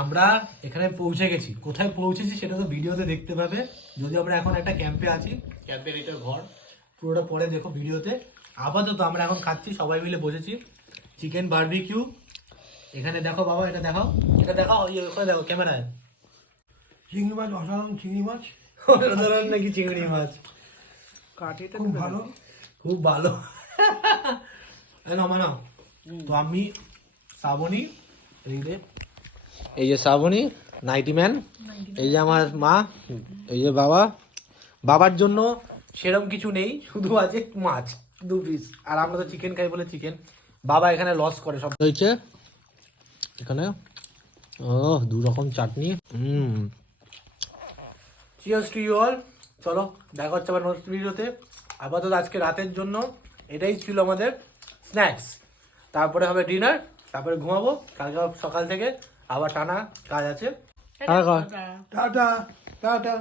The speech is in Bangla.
আমরা এখানে পৌঁছে গেছি, কোথায় পৌঁছেছি সেটা তো ভিডিওতে দেখতে পাবে। যদি আমরা এখন একটা ক্যাম্পে আছি, ক্যাম্পের এটা ঘর, পুরোটা পরে দেখো ভিডিওতে। আপাতত আমরা এখন খাচ্ছি, সবাই মিলে বসেছি চিকেন বারবিকিউ। এখানে দেখো বাবা, এটা দেখাও, এটা দেখাও, ওখানে দেখো ক্যামেরায়। চিংড়ি মাছ, অসাধারণ চিংড়ি মাছ, অসাধারণ নাকি চিংড়ি মাছ, কাঠিটা খুব ভালো। খুব ভালো। মানাও তো আমি শ্রাবণী, এই যে শ্রাবণী নাইটি ম্যান, এই যে আমার মা, এই যে বাবা। বাবার জন্য সেরকম কিছু নেই, শুধু আছে মাছ 2 পিস, আর আমরা তো চিকেন খাই বলে চিকেন। বাবা এখানে লস করে সব হয়েছে এখানে। ও 2 রকম chutney. Cheers to you all. চলো দেখা হচ্ছে আবার নেক্সট ভিডিওতে। আপাতত আজকে রাতের জন্য এটাই ছিল আমাদের স্ন্যাক্স, তারপরে হবে ডিনার, তারপরে ঘুমাবো। কালকে সকাল থেকে আবার টানা কাজ আছে। Tata tata.